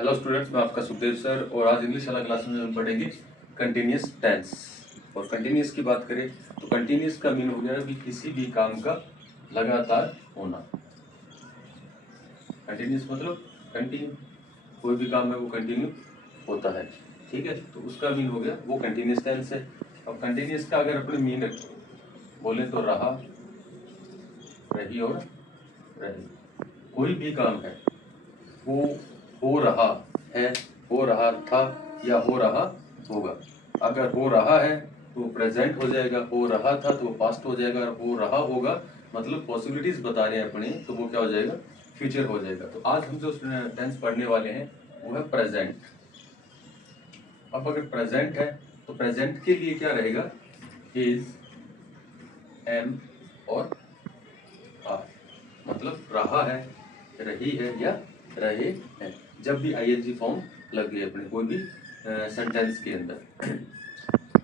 Hello students, मैं आपका Sukhdev sir और आज इंग्लिश वाला क्लास में हम पढ़ेंगे कंटिन्यूस टेंस। और कंटिन्यूस की बात करें तो कंटिन्यूस का मीन हो गया कि किसी भी काम का लगातार होना। कंटिन्यूस मतलब कंटिन्यू, कोई भी काम है वो कंटिन्यू होता है। ठीक है, तो उसका मीन हो गया वो कंटिन्यूस टेंस है। अब कंटिन्यूस का अगर अपने मीन बोले तो रहा, रही और रही। कोई भी काम है वो हो रहा है, हो रहा था या हो रहा होगा। अगर हो रहा है तो प्रेजेंट हो जाएगा, हो रहा था तो पास्ट हो जाएगा, और हो रहा होगा मतलब पॉसिबिलिटीज बता रहे हैं अपने, तो वो क्या हो जाएगा, फ्यूचर हो जाएगा। तो आज हम जो टेंस पढ़ने वाले हैं वो है प्रेजेंट। अब अगर प्रेजेंट है तो प्रेजेंट के लिए क्या रहेगा, इज, एम और आर। मतलब रहा है, रही है या रहे हैं, जब भी आईएनजी फॉर्म लग गई अपने कोई भी सेंटेंस के अंदर।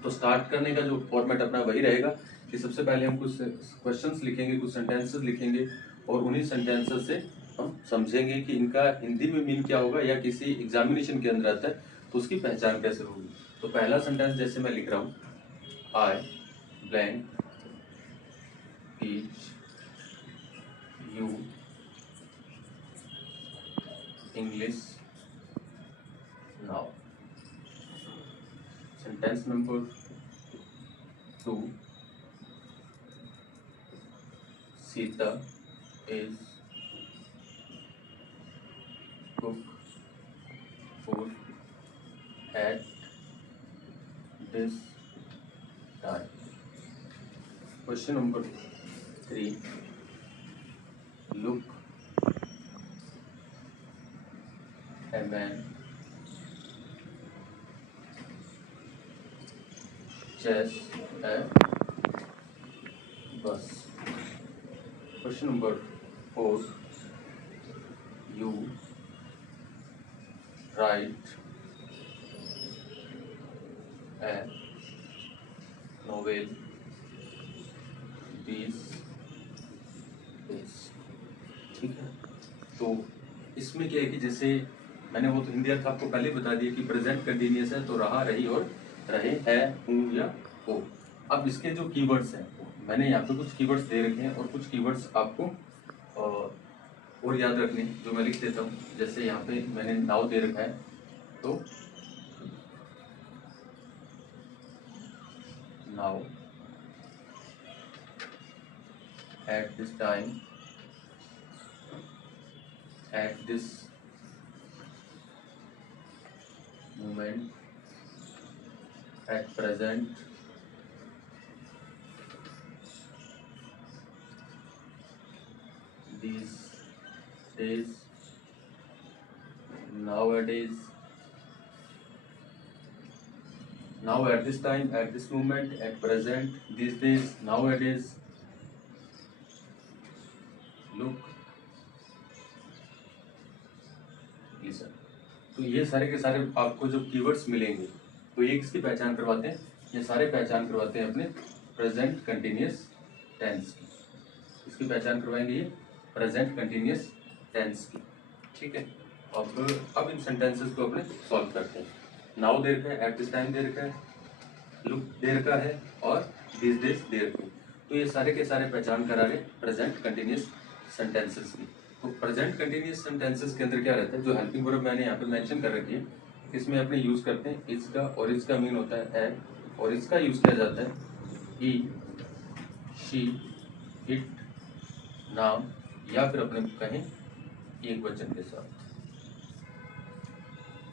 तो स्टार्ट करने का जो फॉर्मेट अपना वही रहेगा कि सबसे पहले हम कुछ क्वेश्चंस लिखेंगे, कुछ सेंटेंसेस लिखेंगे, और उन्हीं सेंटेंसेस से हम समझेंगे कि इनका हिंदी में मीन क्या होगा या किसी एग्जामिनेशन के अंदर आता है तो उसकी पहचान कैसे होगी। तो पहला सेंटेंस जैसे मैं लिख रहा हूँ, आई blank teach you English now. Sentence number 2. Sita is cook food at this time. Question number 3. Look, a man chase a bus. Question number 4. You write a novel these days. ठीक है, तो इसमें क्या है कि जैसे मैंने वो तो हिंदी अर्थ आपको पहले बता दिया कि प्रेजेंट कंटिन्यूअस है तो रहा, रही और रहे, है, हूँ या हो। अब इसके जो कीवर्ड्स हैं, मैंने यहाँ पे कुछ कीवर्ड्स दे रखे हैं और कुछ कीवर्ड्स आपको और याद रखने, जो मैं लिख देता हूँ। जैसे यहाँ पे मैंने नाउ दे रखा है, तो now, at this time, at this moment, at present, these days, nowadays, now, at this time, at this moment, at present, these days, nowadays, look, listen। तो ये सारे के सारे आपको जो कीवर्ड्स मिलेंगे तो ये किसकी पहचान करवाते हैं, ये सारे पहचान करवाते हैं अपने प्रेजेंट कंटिन्यूअस टेंस की। इसकी पहचान करवाएंगे ये प्रेजेंट कंटिन्यूअस टेंस की। ठीक है, अब इन सेंटेंसेस को अपने सॉल्व करते हैं। नाउ दे रखा है, एट दिस टाइम दे रखा है, लुक दे रखा है और दिस डेज दे रखे हैं। तो ये सारे के सारे पहचान करा रहे प्रेजेंट कंटिन्यूअस सेंटेंसेस की। तो प्रेजेंट कंटिन्यूअस सेंटेंसेस के अंदर क्या रहता है, जो हेल्पिंग वर्ब मैंने यहाँ पे मेंशन कर रखी है, इसमें अपने यूज करते हैं इज का, और इसका मीन होता है एड, और इसका यूज किया जाता है ही, शी, इट, नाम, या फिर अपने कहें एक वचन के साथ।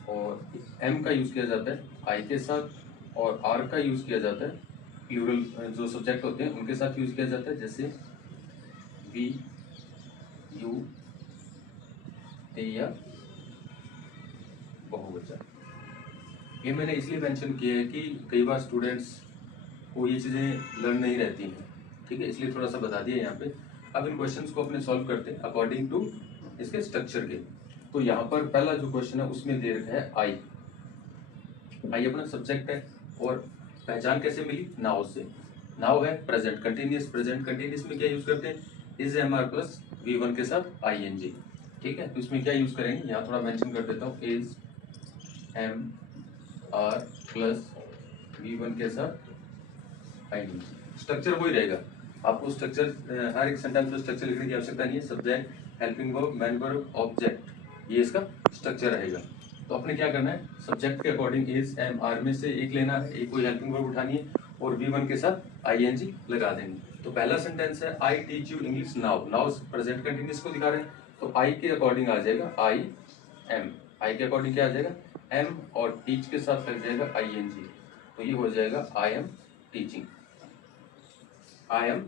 और एम का यूज किया जाता है आई के साथ, और आर का यूज किया जाता है प्लूरल, जो सब्जेक्ट होते हैं उनके साथ यूज किया जाता है, जैसे वी, यू, ते या बहुवचन। ये मैंने इसलिए मेंशन किया है कि कई बार स्टूडेंट्स को ये चीज़ें लर्न नहीं रहती हैं। ठीक है, इसलिए थोड़ा सा बता दिया यहाँ पे। अब इन क्वेश्चंस को अपने सॉल्व करते हैं अकॉर्डिंग टू इसके स्ट्रक्चर के। तो यहाँ पर पहला जो क्वेश्चन है उसमें दे रखा है आई। आई अपना सब्जेक्ट है, और पहचान कैसे मिली, नाउ से। नाउ है प्रेजेंट कंटिन्यूअस, प्रेजेंट कंटिन्यूअस में क्या यूज करते हैं, is, am are plus V one के साथ आई एन जी। ठीक है, तो इसमें क्या यूज करेंगे, यहाँ थोड़ा मेंशन कर देता हूँ, is am are plus V1 के साथ आई। स्ट्रक्चर वही रहेगा, आपको स्ट्रक्चर हर एक सेंटेंस में स्ट्रक्चर लिखने की आवश्यकता नहीं है। Subject, helping verb, main verb, object, ये इसका स्ट्रक्चर रहेगा। तो आपने क्या करना है, सब्जेक्ट के अकॉर्डिंग इज एम आर में से एक लेना है, एक कोई हेल्पिंग वर्ब उठानी है और V1 के साथ ING लगा देंगे। तो पहला सेंटेंस है I teach you English now. Now present continuous को दिखा रहे हैं, तो आई के अकॉर्डिंग आ जाएगा आई एम। आई के अकॉर्डिंग क्या आ जाएगा, एम, और टीच के साथ लग जाएगा ING। तो ये हो जाएगा I am teaching, I am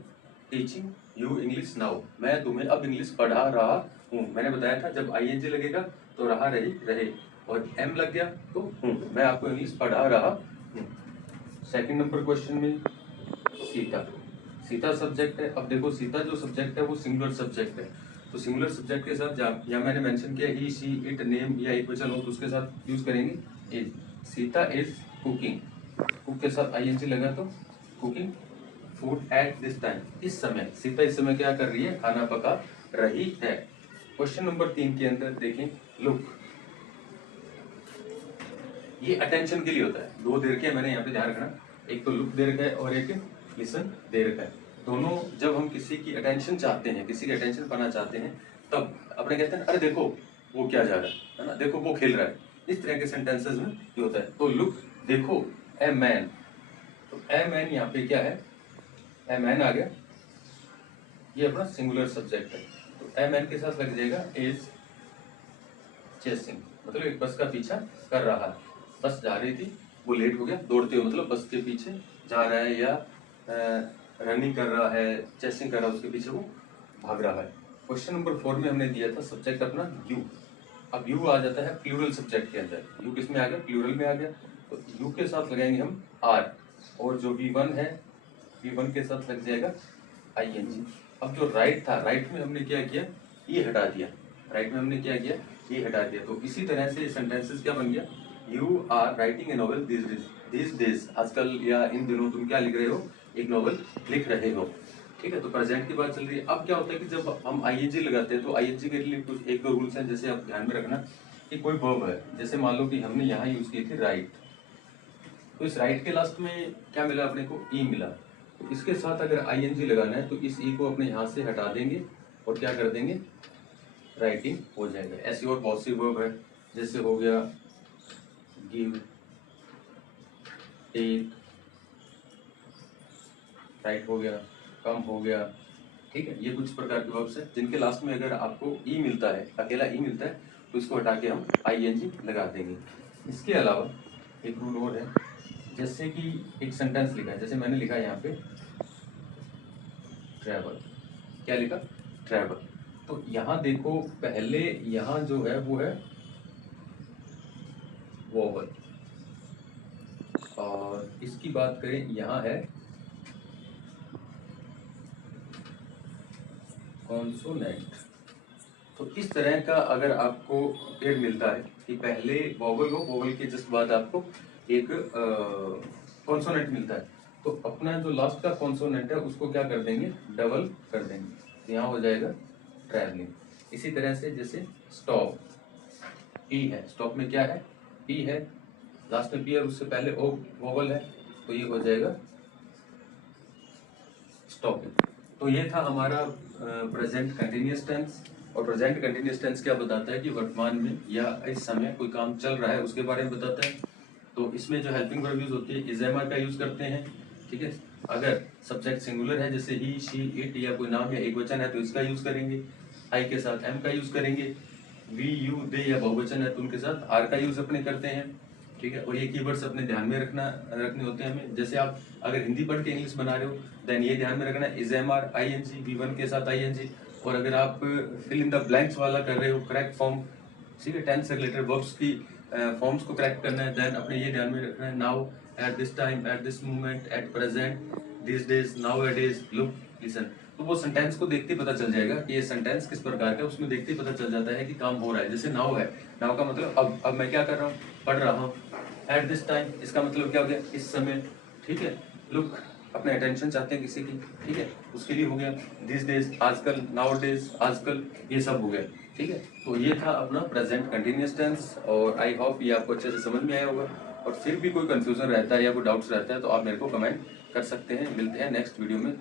teaching you English now. मैं तुम्हें अब इंग्लिश पढ़ा रहा हूँ। मैंने बताया था जब ING लगेगा तो रहा रही रहे, और एम लग गया तो हूँ, मैं आपको इंग्लिश पढ़ा रहा हूँ। सेकंड नंबर क्वेश्चन में सीता, सीता सब्जेक्ट है। अब देखो सीता जो सब्जेक्ट है वो सिंगुलर सब्जेक्ट है, तो सिंगुलर सब्जेक्ट के साथ या मैंने मेंशन किया ही, शी, इट, नेम या एक वचन हो तो उसके साथ यूज करेंगे is. Sita is cooking, cook के साथ ING लगा तो cooking food at this time, इस समय। सीता इस समय क्या कर रही है, खाना पका रही है। क्वेश्चन नंबर 3 के अंदर देखें, लुक, ये अटेंशन के लिए होता है। दो दे रखे हैं, मैंने यहाँ पे ध्यान रखना, एक तो लुक दे रखा है और एक लिसन दे रखा है। दोनों जब हम किसी की अटेंशन चाहते हैं, किसी की अटेंशन पाना चाहते हैं, तब अपने कहते हैं अरे देखो वो क्या जा रहा है ना, देखो वो खेल रहा है। इस तरह के सेंटेंसेस में ये होता है। तो लुक, देखो, ए मैन, तो ए मैन यहाँ पे क्या है, ए मैन आ गया, ये अपना सिंगुलर सब्जेक्ट है। तो ए मैन के साथ लग जाएगा इज चेसिंग, मतलब एक बस का पीछा कर रहा है। बस जा रही थी, वो लेट हो गया, दौड़ते हुए मतलब बस के पीछे जा रहा है, या रनिंग कर रहा है, चेसिंग कर रहा है, उसके पीछे वो भाग रहा है। क्वेश्चन नंबर 4 में हमने दिया था सब्जेक्ट अपना यू। अब यू आ जाता है प्लूरल सब्जेक्ट के अंदर। यू किस में आ गया, प्लूरल में आ गया, तो यू के साथ लगाएंगे हम आर, और जो V1 है V1 के साथ लग जाएगा ING। अब जो राइट था, राइट में हमने क्या किया, ये हटा दिया, राइट में हमने क्या किया, ये हटा दिया। तो इसी तरह से सेंटेंसेस क्या बन गया, you are writing a novel this days, आजकल या इन दिनों तुम क्या लिख रहे हो, एक नॉवेल लिख रहे हो। ठीक है, तो प्रेजेंट की बात चल रही है। अब क्या होता है कि जब हम ING लगाते हैं तो ING के लिए कुछ एक दो रूल्स हैं, जैसे आप ध्यान में रखना कि कोई वर्ब है, जैसे मान लो कि हमने यहाँ यूज की थी राइट, तो इस राइट के लास्ट में क्या मिला अपने को, ई मिला। तो इसके साथ अगर ING लगाना है तो इस ई को अपने यहाँ से हटा देंगे और क्या कर देंगे, राइटिंग हो जाएगा। ऐसी और बहुत सी वर्ब है, जैसे हो गया गिव, टेक, राइट हो गया, कम हो गया। ठीक है, ये कुछ प्रकार के वर्ब्स हैं जिनके लास्ट में अगर आपको ई मिलता है, अकेला ई मिलता है, तो इसको हटा के हम ING लगा देंगे। इसके अलावा एक रूल और है, जैसे कि एक सेंटेंस लिखा है, जैसे मैंने लिखा है यहाँ पे ट्रैवल, क्या लिखा, ट्रैवल। तो यहाँ देखो, पहले यहाँ जो है वो है वोवल, और इसकी बात करें यहाँ है कॉन्सोनेंट। तो इस तरह का अगर आपको पेड़ मिलता है कि पहले वोवल हो, वोवल के जस्ट बाद आपको एक कॉन्सोनेंट मिलता है, तो अपना जो लास्ट का कॉन्सोनेंट है उसको क्या कर देंगे, डबल कर देंगे, तो यहाँ हो जाएगा ट्रैवलिंग। इसी तरह से जैसे स्टॉप, ई है, स्टॉप में क्या है, ई है, लास्ट में पी है, उससे पहले ओ वोवल है, तो ये हो जाएगा स्टॉपिंग। तो ये था हमारा प्रेजेंट कंटिन्यूअस टेंस। और प्रेजेंट कंटिन्यूअस टेंस क्या बताता है कि वर्तमान में या इस समय कोई काम चल रहा है उसके बारे में बताता है। तो इसमें जो हेल्पिंग वर्ब यूज होती है, इज एम आर का यूज करते हैं। ठीक है, अगर सब्जेक्ट सिंगुलर है जैसे ही, शी, इट या कोई नाम या एक वचन है तो इसका यूज करेंगे, आई के साथ एम का यूज करेंगे, वी, यू, दे या बहुवचन है तो उनके साथ आर का यूज अपने करते हैं। ठीक है, और ये कीवर्ड्स अपने ध्यान में रखने होते हैं हमें। जैसे आप अगर हिंदी पढ़ के इंग्लिश बना रहे हो देन ये ध्यान में रखना, is am are ING, V1 के साथ ING। और अगर आप फिल इन द ब्लैंक्स वाला कर रहे हो, करेक्ट फॉर्म, ठीक है, टेंस से रिलेटेड वर्ब्स की फॉर्म्स को करेक्ट करना है, देन अपने ये ध्यान में रखना है, now, at this time, at this moment, at present, this days, now at days, look, listen. तो वो सेंटेंस को देखते ही पता चल जाएगा कि ये सेंटेंस किस प्रकार का है, उसमें देखते ही पता चल जाता है कि काम हो रहा है। जैसे नाउ है, नाउ का मतलब अब मैं क्या कर रहा हूँ, पढ़ रहा हूँ। एट दिस टाइम, इसका मतलब क्या हो गया, इस समय। ठीक है, लुक, अपने अटेंशन चाहते हैं किसी की, ठीक है, उसके लिए हो गया। दिस डेज, आजकल, नाउ डेज, आजकल, ये सब हो गया। ठीक है, तो ये था अपना प्रेजेंट कंटिन्यूअस टेंस, और आई होप ये आपको अच्छे से समझ में आया होगा। और फिर भी कोई कंफ्यूजन रहता है या कोई डाउट्स रहता है तो आप मेरे को कमेंट कर सकते हैं। मिलते हैं नेक्स्ट वीडियो में।